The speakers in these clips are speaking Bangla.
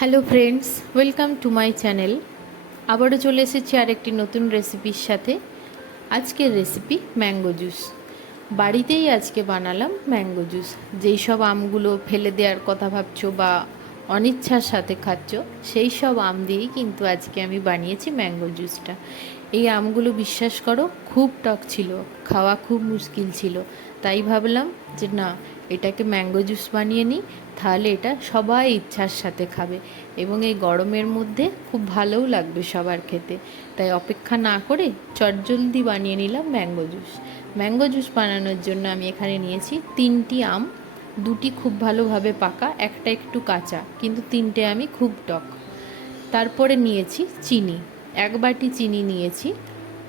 Hello friends, welcome to my channel. আবারও চলে এসেছি আরেকটি নতুন রেসিপির সাথে। আজকের রেসিপি ম্যাঙ্গো জুস। বাড়িতেই আজকে বানালাম ম্যাঙ্গো জুস। যেই সব আমগুলো ফেলে দেওয়ার কথা ভাবছো বা অনিচ্ছার সাথে খাচ্ছ, সেই সব আম দিয়েই কিন্তু আজকে আমি বানিয়েছি ম্যাঙ্গো জুসটা। এই আমগুলো বিশ্বাস করো খুব টক ছিল, খাওয়া খুব মুশকিল ছিল। তাই ভাবলাম যে না, এটাকে ম্যাঙ্গো জুস বানিয়ে নিই, তাহলে এটা সবাই ইচ্ছার সাথে খাবে এবং এই গরমের মধ্যে খুব ভালোও লাগবে সবার খেতে। তাই অপেক্ষা না করে চটজলদি বানিয়ে নিলাম ম্যাঙ্গো জুস। ম্যাঙ্গো জুস বানানোর জন্য আমি এখানে নিয়েছি 3টি আম। 2টি খুব ভালোভাবে পাকা, একটা একটু কাঁচা, কিন্তু 3টে আমি খুব টক। তারপরে নিয়েছি চিনি, 1 বাটি চিনি নিয়েছি।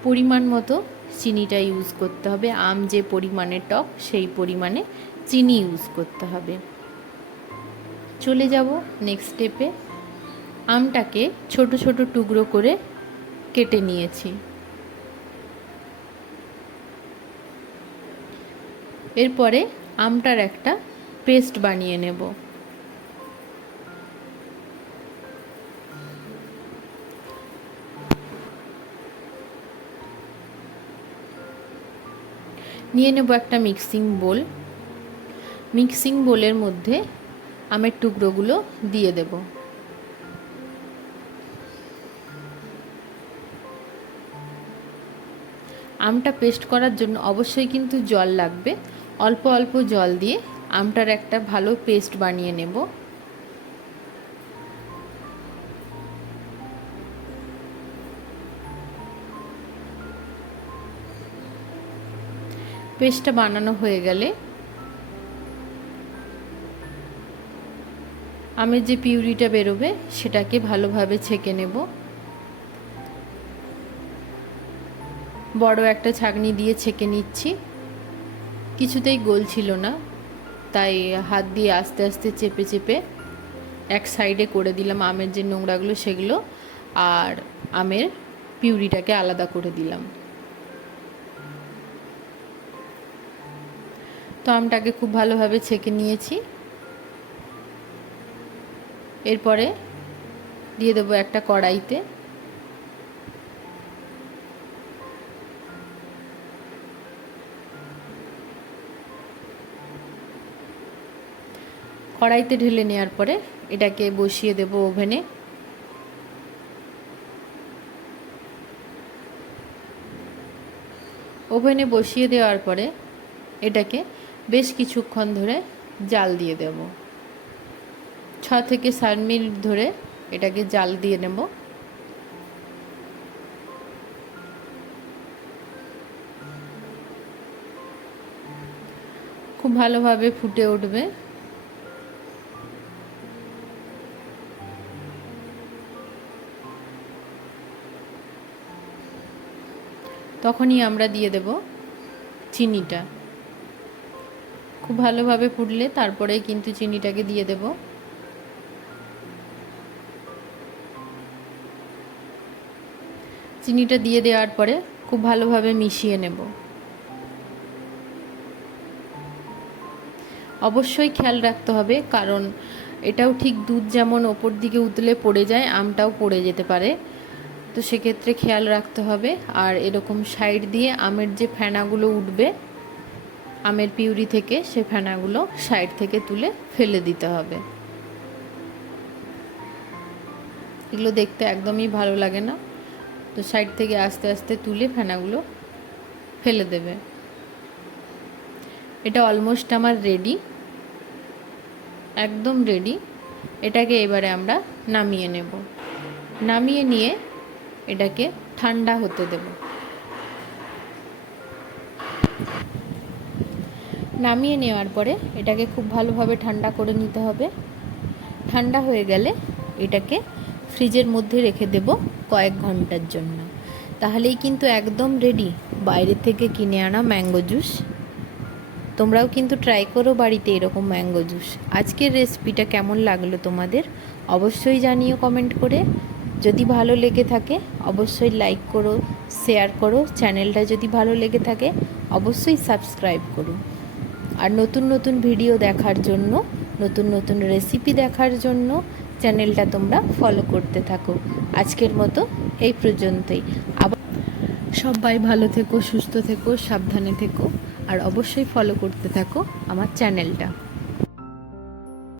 পরিমাণ মতো চিনিটা ইউজ করতে হবে, আম যে পরিমাণে টক সেই পরিমাণে চিনি ইউজ করতে হবে। চলে যাব নেক্সট স্টেপে। আমটাকে ছোট ছোট টুকরো করে কেটে নিয়েছি। এরপরে আমটার একটা পেস্ট বানিয়ে নেব। নিয়ে নেব একটা মিক্সিং বোল। মিক্সিং বোলের মধ্যে আমের টুকরোগুলো দিয়ে দেব। আমটা পেস্ট করার জন্য অবশ্যই কিন্তু জল লাগবে। অল্প অল্প জল দিয়ে আমটার একটা ভালো পেস্ট বানিয়ে নেব। পেস্টটা বানানো হয়ে গেলে আমের যে পিউরিটা বেরোবে সেটাকে ভালোভাবে ছেঁকে নেব। বড় একটা ছাঁকনি দিয়ে ছেঁকে নিচ্ছি। কিছুতেই গলছিল না, তাই হাত দিয়ে আস্তে আস্তে চেপে চেপে এক সাইডে করে দিলাম আমের যে নোংরাগুলো সেগুলো, আর আমের পিউরিটাকে আলাদা করে দিলাম। তো আমটাকে খুব ভালোভাবে ছেঁকে নিয়েছি। এরপরে দিয়ে দেবো একটা কড়াইতে। কড়াইতে ঢেলে নেওয়ার পরে এটাকে বসিয়ে দেব ওভেনে। ওভেনে বসিয়ে দেওয়ার পরে এটাকে বেশ কিছুক্ষণ ধরে জাল দিয়ে দেব। 6 থেকে 7 মিনিট ধরে এটাকে জাল দিয়ে নেব। খুব ভালোভাবে ফুটে উঠবে। তখনই আমরা দিয়ে দেব চিনিটা। খুব ভালোভাবে ফুটলে তারপরে কিন্তু চিনিটাকে দিয়ে দেব। চিনিটা দিয়ে দেওয়ার পরে খুব ভালোভাবে মিশিয়ে নেব। অবশ্যই খেয়াল রাখতে হবে, কারণ এটাও ঠিক দুধ যেমন ওপর দিকে উতলে পড়ে যায়, আমটাও পড়ে যেতে পারে। তো সেক্ষেত্রে খেয়াল রাখতে হবে। আর এরকম সাইড দিয়ে আমের যে ফেনাগুলো উঠবে আমের পিউরি থেকে, সে ফেনাগুলো সাইড থেকে তুলে ফেলে দিতে হবে। এগুলো দেখতে একদমই ভালো লাগে না, তো সাইড থেকে আস্তে আস্তে তুলে ফেনাগুলো ফেলে দেবে। এটা অলমোস্ট আমার রেডি, একদম রেডি। এটাকে এবারে আমরা নামিয়ে নেব। নামিয়ে নিয়ে এটাকে ঠান্ডা হতে দেব। নামিয়ে নেওয়ার পরে এটাকে খুব ভালোভাবে ঠান্ডা করে নিতে হবে। ঠান্ডা হয়ে গেলে এটাকে ফ্রিজের মধ্যে রেখে দেব কয়েক ঘন্টার জন্য। তাহলেই কিন্তু একদম রেডি বাইরে থেকে কিনে আনা ম্যাঙ্গো জুস। তোমরাও কিন্তু ট্রাই করো বাড়িতে এরকম ম্যাঙ্গো জুস। আজকের রেসিপিটা কেমন লাগলো তোমাদের অবশ্যই জানিও কমেন্ট করে। যদি ভালো লেগে থাকে অবশ্যই লাইক করো, শেয়ার করো। চ্যানেলটা যদি ভালো লেগে থাকে অবশ্যই সাবস্ক্রাইব করো। আর নতুন নতুন ভিডিও দেখার জন্য নতুন নতুন রেসিপি দেখার জন্য চ্যানেলটা তোমরা ফলো করতে থাকো। আজকের মতো এই পর্যন্তই। আবার সবাই ভালো থেকো, সুস্থ থেকো, সাবধানে থেকো, আর অবশ্যই ফলো করতে থাকো আমার চ্যানেলটা।